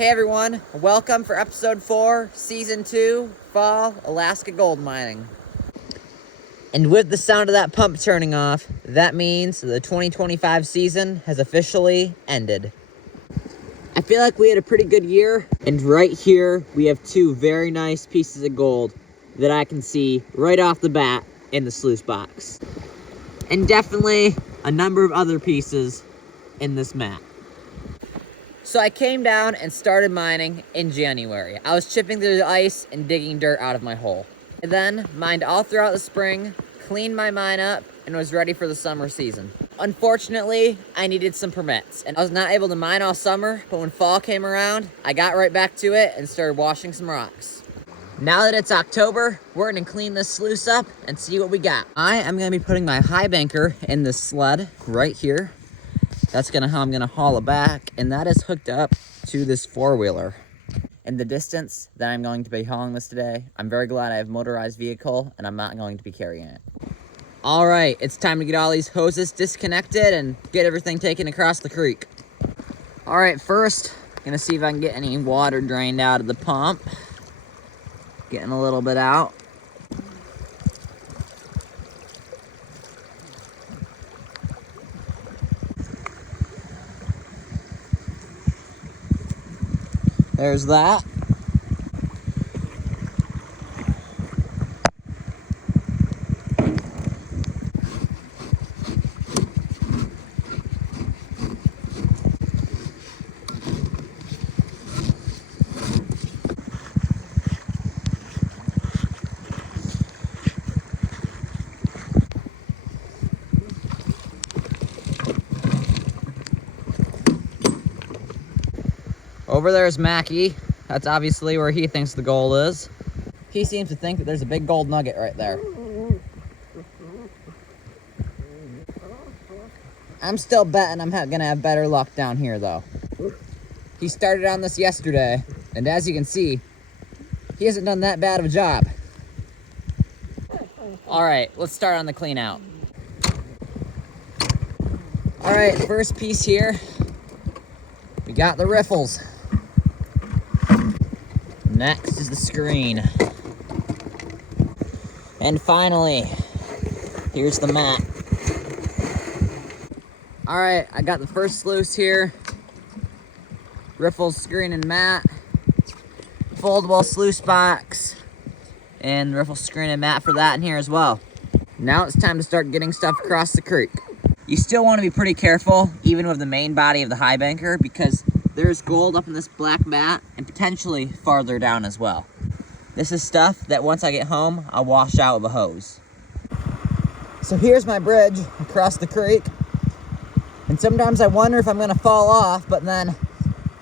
Hey everyone, welcome for episode 4, season 2, fall Alaska gold mining. And with the sound of that pump turning off, that means the 2025 season has officially ended. I feel like we had a pretty good year, and right here we have two very nice pieces of gold that I can see right off the bat in the sluice box. And definitely a number of other pieces in this map. So I came down and started mining in January. I was chipping through the ice and digging dirt out of my hole. I then mined all throughout the spring, cleaned my mine up, and was ready for the summer season. Unfortunately, I needed some permits, and I was not able to mine all summer, but when fall came around, I got right back to it and started washing some rocks. Now that it's October, we're gonna clean this sluice up and see what we got. I am gonna be putting my high banker in this sled right here. That's how I'm gonna haul it back, and that is hooked up to this four-wheeler. In the distance that I'm going to be hauling this today, I'm very glad I have a motorized vehicle and I'm not going to be carrying it. All right, it's time to get all these hoses disconnected and get everything taken across the creek. All right, first, I'm gonna see if I can get any water drained out of the pump. Getting a little bit out. There's that. Over there's Mackie. That's obviously where he thinks the gold is. He seems to think that there's a big gold nugget right there. I'm still betting I'm gonna have better luck down here though. He started on this yesterday, and as you can see, he hasn't done that bad of a job. All right, let's start on the clean out. All right, first piece here, we got the riffles. Next is the screen. And finally, here's the mat. All right, I got the first sluice here. Riffles, screen, and mat. Foldable sluice box. And riffle, screen, and mat for that in here as well. Now it's time to start getting stuff across the creek. You still want to be pretty careful, even with the main body of the high banker, because there's gold up in this black mat and potentially farther down as well. This is stuff that once I get home, I'll wash out with a hose. So here's my bridge across the creek. And sometimes I wonder if I'm gonna fall off, but then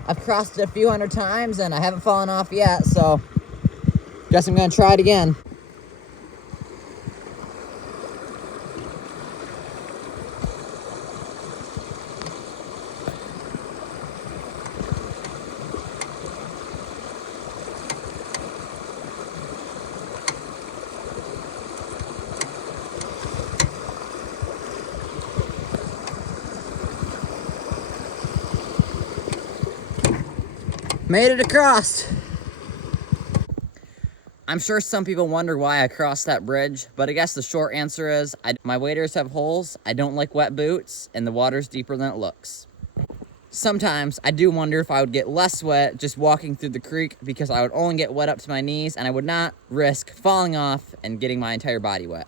I've crossed it a few hundred times and I haven't fallen off yet, so guess I'm gonna try it again. Made it across. I'm sure some people wonder why I crossed that bridge, but I guess the short answer is my waders have holes, I don't like wet boots, and the water's deeper than it looks. Sometimes I do wonder if I would get less wet just walking through the creek because I would only get wet up to my knees and I would not risk falling off and getting my entire body wet.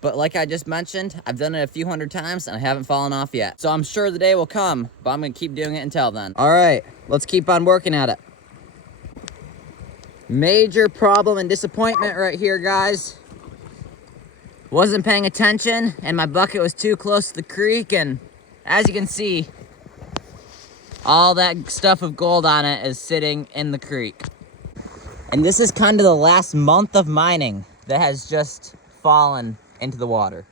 But like I just mentioned, I've done it a few hundred times and I haven't fallen off yet. So I'm sure the day will come, but I'm gonna keep doing it until then. All right, let's keep on working at it. Major problem and disappointment right here, guys. Wasn't paying attention and my bucket was too close to the creek, and as you can see, all that stuff of gold on it is sitting in the creek. And this is kind of the last month of mining that has just fallen into the water.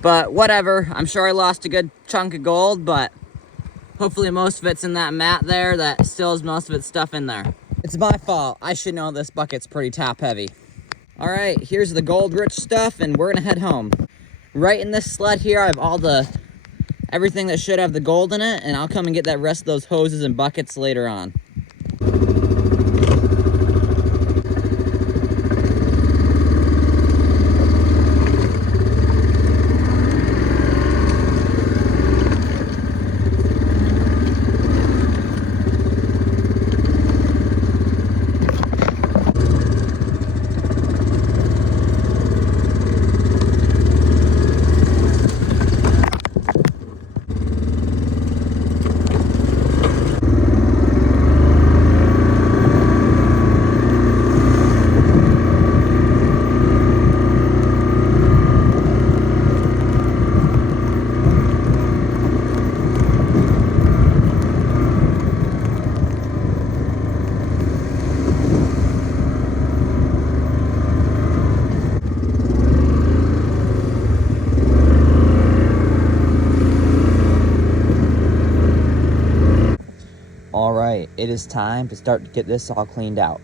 But whatever, I'm sure I lost a good chunk of gold, but hopefully most of it's in that mat there that still has most of its stuff in there. It's my fault. I should know this bucket's pretty top heavy. All right, here's the gold rich stuff and we're gonna head home. Right in this sled here, I have all the everything that should have the gold in it, and I'll come and get that rest of those hoses and buckets later on. Alright, it is time to start to get this all cleaned out.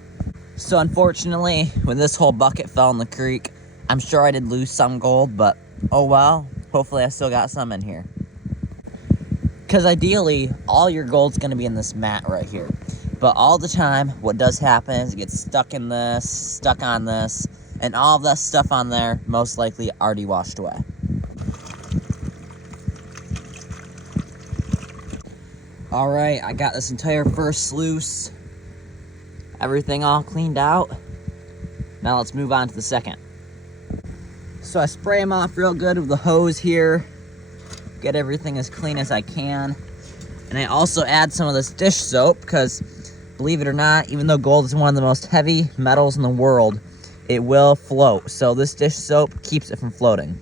So unfortunately, when this whole bucket fell in the creek, I'm sure I did lose some gold, but oh well, hopefully I still got some in here. Because ideally, all your gold's going to be in this mat right here. But all the time, what does happen is it gets stuck in this, stuck on this, and all of that stuff on there most likely already washed away. Alright, I got this entire first sluice. Everything all cleaned out. Now let's move on to the second. So I spray them off real good with the hose here. Get everything as clean as I can. And I also add some of this dish soap because, believe it or not, even though gold is one of the most heavy metals in the world, it will float. So this dish soap keeps it from floating.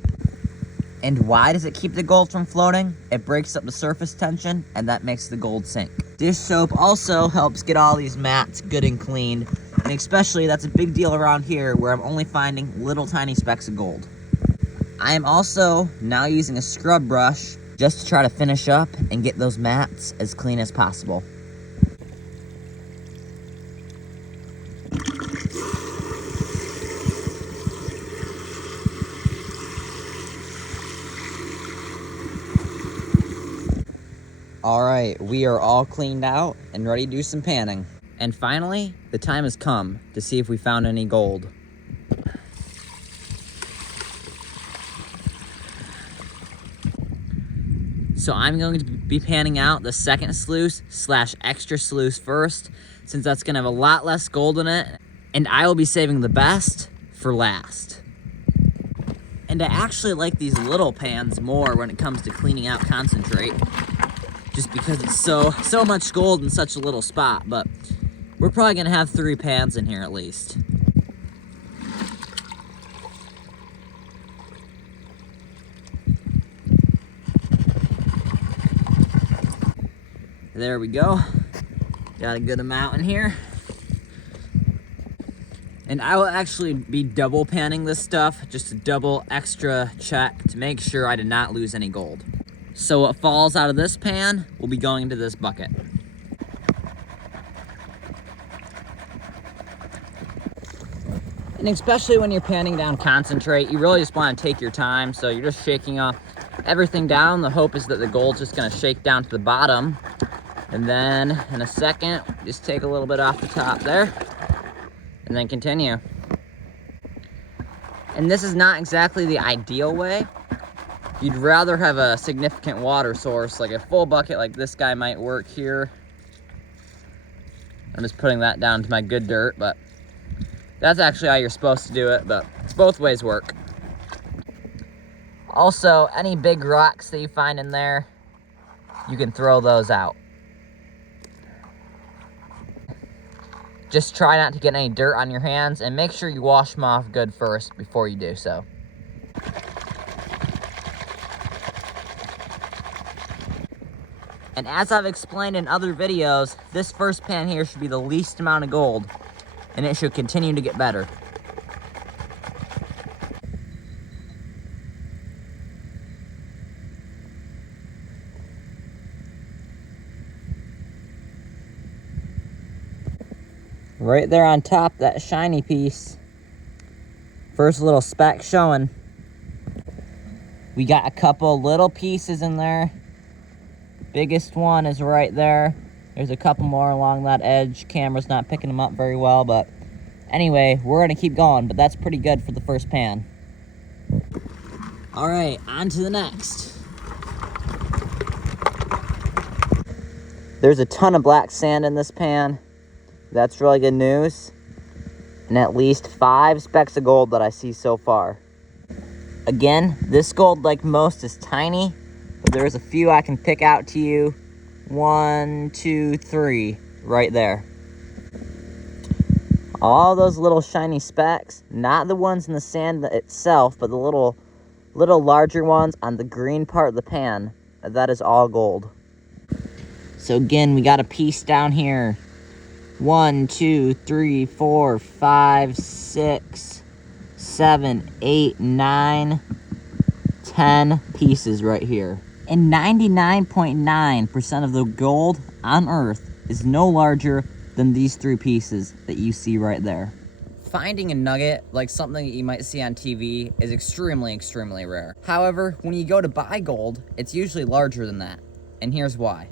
And why does it keep the gold from floating? It breaks up the surface tension, and that makes the gold sink. Dish soap also helps get all these mats good and cleaned, and especially that's a big deal around here where I'm only finding little tiny specks of gold. I am also now using a scrub brush just to try to finish up and get those mats as clean as possible. Alright, we are all cleaned out and ready to do some panning. And finally, the time has come to see if we found any gold. So I'm going to be panning out the second sluice / extra sluice first, since that's going to have a lot less gold in it, and I will be saving the best for last. And I actually like these little pans more when it comes to cleaning out concentrate, just because it's so much gold in such a little spot, but we're probably going to have 3 pans in here at least. There we go. Got a good amount in here. And I will actually be double panning this stuff, just a double extra check to make sure I did not lose any gold. So what falls out of this pan will be going into this bucket. And especially when you're panning down concentrate, you really just want to take your time. So you're just shaking off everything down. The hope is that the gold's just going to shake down to the bottom. And then in a second, just take a little bit off the top there and then continue. And this is not exactly the ideal way. You'd rather have a significant water source, like a full bucket like this guy might work here. I'm just putting that down to my good dirt, but that's actually how you're supposed to do it, but both ways work. Also, any big rocks that you find in there, you can throw those out. Just try not to get any dirt on your hands, and make sure you wash them off good first before you do so. And as I've explained in other videos, this first pan here should be the least amount of gold, and it should continue to get better. Right there on top, that shiny piece. First little speck showing. We got a couple little pieces in there Biggest one is right there. There's a couple more along that edge. Camera's not picking them up very well, but anyway, we're gonna keep going, but that's pretty good for the first pan. All right, on to the next. There's a ton of black sand in this pan. That's really good news. And at least 5 specks of gold that I see so far. Again, this gold, like most, is tiny, but there's a few I can pick out to you. 1, 2, 3, right there. All those little shiny specks, not the ones in the sand itself, but the little larger ones on the green part of the pan, that is all gold. So again, we got a piece down here. 1, 2, 3, 4, 5, 6, 7, 8, 9, 10 pieces right here. And 99.9% of the gold on Earth is no larger than these 3 pieces that you see right there. Finding a nugget, like something that you might see on TV, is extremely, extremely rare. However, when you go to buy gold, it's usually larger than that. And here's why.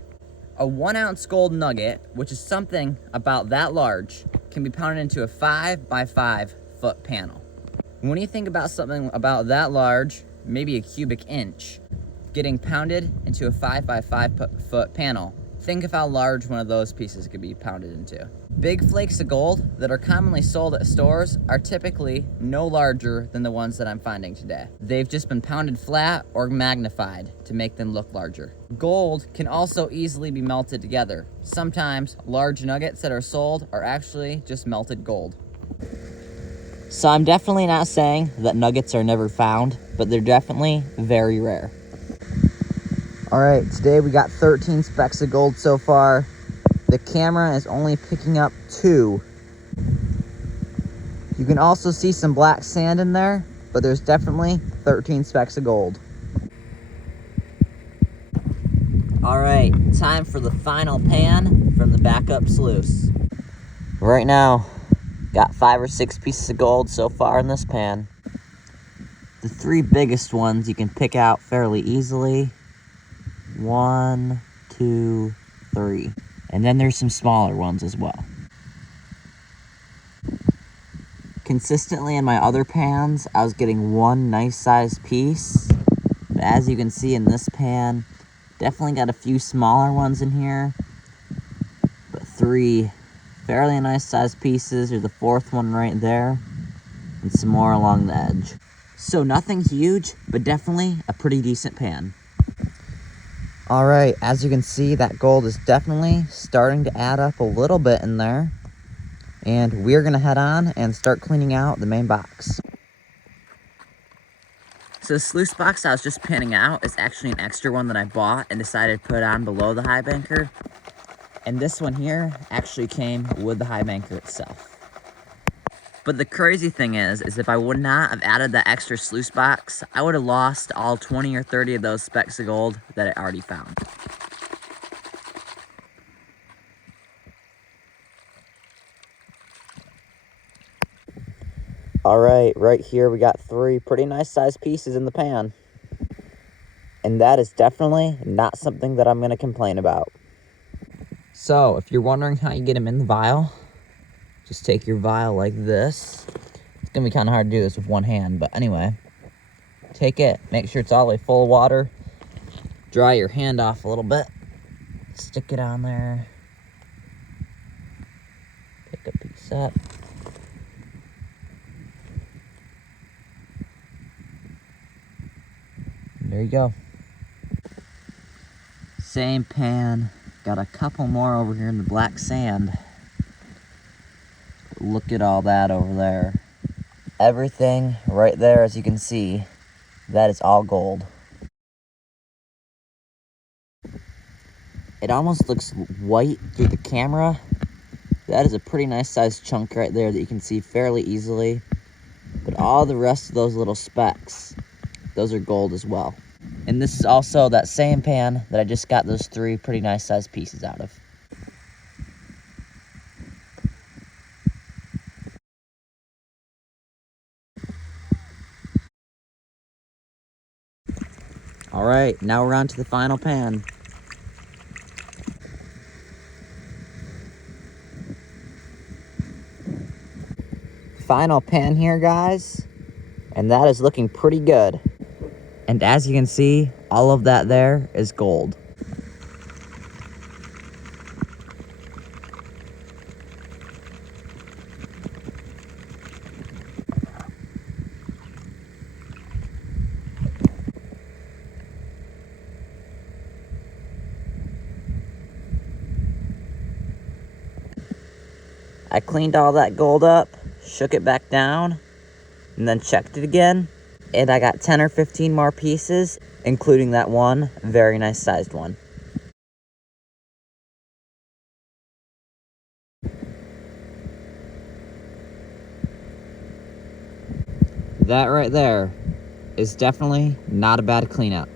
A 1-ounce gold nugget, which is something about that large, can be pounded into a 5 by 5 foot panel. When you think about something about that large, maybe a cubic inch, getting pounded into a 5 by 5 foot panel, think of how large one of those pieces could be pounded into. Big flakes of gold that are commonly sold at stores are typically no larger than the ones that I'm finding today. They've just been pounded flat or magnified to make them look larger. Gold can also easily be melted together. Sometimes large nuggets that are sold are actually just melted gold. So I'm definitely not saying that nuggets are never found, but they're definitely very rare. All right, today we got 13 specks of gold so far. The camera is only picking up 2. You can also see some black sand in there, but there's definitely 13 specks of gold. All right, time for the final pan from the backup sluice. Right now, got 5 or 6 pieces of gold so far in this pan. The 3 biggest ones you can pick out fairly easily. 1, 2, 3. And then there's some smaller ones as well. Consistently in my other pans, I was getting 1 nice sized piece. But as you can see in this pan, definitely got a few smaller ones in here. But 3 fairly nice sized pieces. There's the 4th one right there. And some more along the edge. So nothing huge, but definitely a pretty decent pan. All right, as you can see, that gold is definitely starting to add up a little bit in there. And we're gonna head on and start cleaning out the main box. So the sluice box I was just panning out is actually an extra one that I bought and decided to put on below the high banker. And this one here actually came with the high banker itself. But the crazy thing is if I would not have added that extra sluice box, I would have lost all 20 or 30 of those specks of gold that I already found. All right here we got 3 pretty nice sized pieces in the pan. And that is definitely not something that I'm gonna complain about. So if you're wondering how you get them in the vial, just take your vial like this. It's gonna be kind of hard to do this with one hand, but anyway, take it, make sure it's all the way full of water, dry your hand off a little bit, stick it on there, pick a piece up. There you go. Same pan, got a couple more over here in the black sand. Look at all that over there. Everything right there, as you can see, that is all gold. It almost looks white through the camera. That is a pretty nice sized chunk right there that you can see fairly easily. But all the rest of those little specks, those are gold as well. And this is also that same pan that I just got those 3 pretty nice sized pieces out of. All right, now we're on to the final pan. final pan here, guys, and that is looking pretty good. And as you can see, all of that there is gold. I cleaned all that gold up, shook it back down, and then checked it again. And I got 10 or 15 more pieces, including that one very nice sized one. That right there is definitely not a bad cleanup.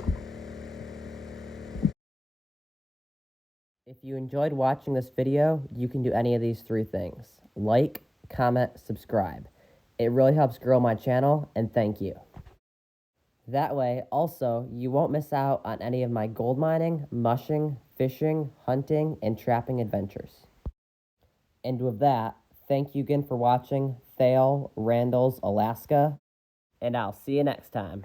If you enjoyed watching this video, you can do any of these 3 things. Like, comment, subscribe. It really helps grow my channel, and thank you. That way, also, you won't miss out on any of my gold mining, mushing, fishing, hunting, and trapping adventures. And with that, thank you again for watching Thale Randall's Alaska, and I'll see you next time.